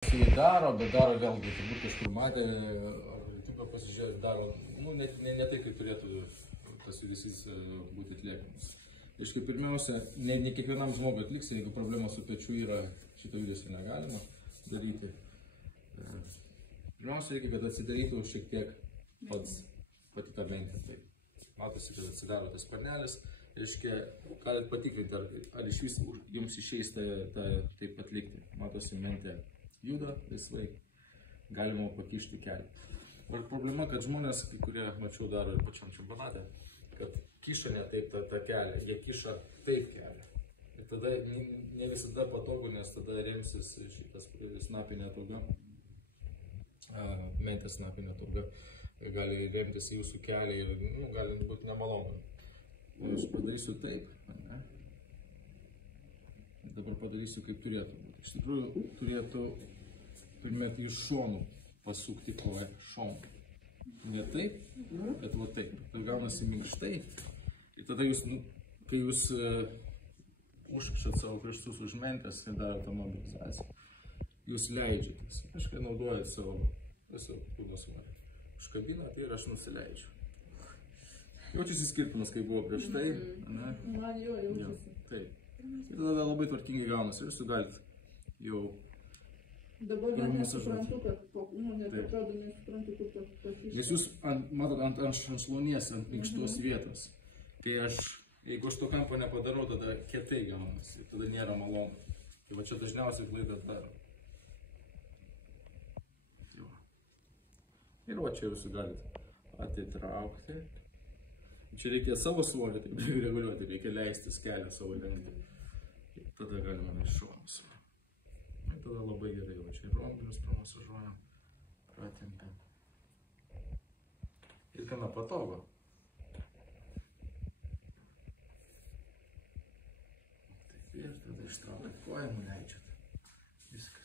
Jis daro, bet daro vėlgi, turbūt kažkur matė, ar YouTube pasižiūrėjo, daro, nu, ne tai, kaip turėtų tas judesys būti atliekamas. Aišku, pirmiausia, ne kiekvienam žmogui atliksi, jeigu problema su pečiu yra, šito judesio negalima daryti. Pirmiausia, reikia, kad atsidarytų šiek tiek pati ta mentė. Tai matosi, kad atsidaro tas sparnelis. Reiškia, galit patikrinti, ar iš vis jums išeis taip atlikti. Matosi, mentė juda laisvai, galima pakišti kelią. Ir problema, kad žmonės, kai kurie, mačiau, daro ir pačiam čempionate, kad kiša ne taip tą kelią, jie kiša taip kelią. Ir tada ne visada patogu, nes tada remsis šitas snapinė tauga, mentės snapinė tauga, gali remtis į jūsų kelią ir gali būti nemalonu. Aš padarysiu taip, ne? Dabar padarysiu, kaip turėtų būti. Iš tikrųjų, turime iš šonų pasukti koją šonu. Ne taip, bet va taip. Ir gaunasi minkštai. Ir tada jūs, kai jūs užkišat savo kraštus už mentės ir darote mobilizaciją, jūs leidžiatės. Kažkai naudojat savo kūno svorį. Užkabinat ir aš nusileidžiu. Jaučiasi skirtumas, kai buvo prieš tai. Man jo jaučiasi. Taip. Ir tada labai tvarkingai gaunasi ir jūs galit jau... Dabar net nesuprantu, kad net atrodo nesuprantu, kur tas pasišė. Nes jūs, matot, ant šlaunies, ant minkštos vietos. Kai jeigu aš to kampo nepadarau, tada kietai gaunasi. Tada nėra malonu. Tai va čia dažniausiai klaidas daro. Ir va čia jūs galit atitraukti. Čia reikia savo svorį reguliuoti, reikia leistis kelią savo lenkti. Tada galima iš šonus. Ir tada labai gerai, va čia ir raumenis pramasažuojam, pratempiam. Ir gana patogu. Taip, ir tada ištraukiat koją, nuleidžiat. Viską.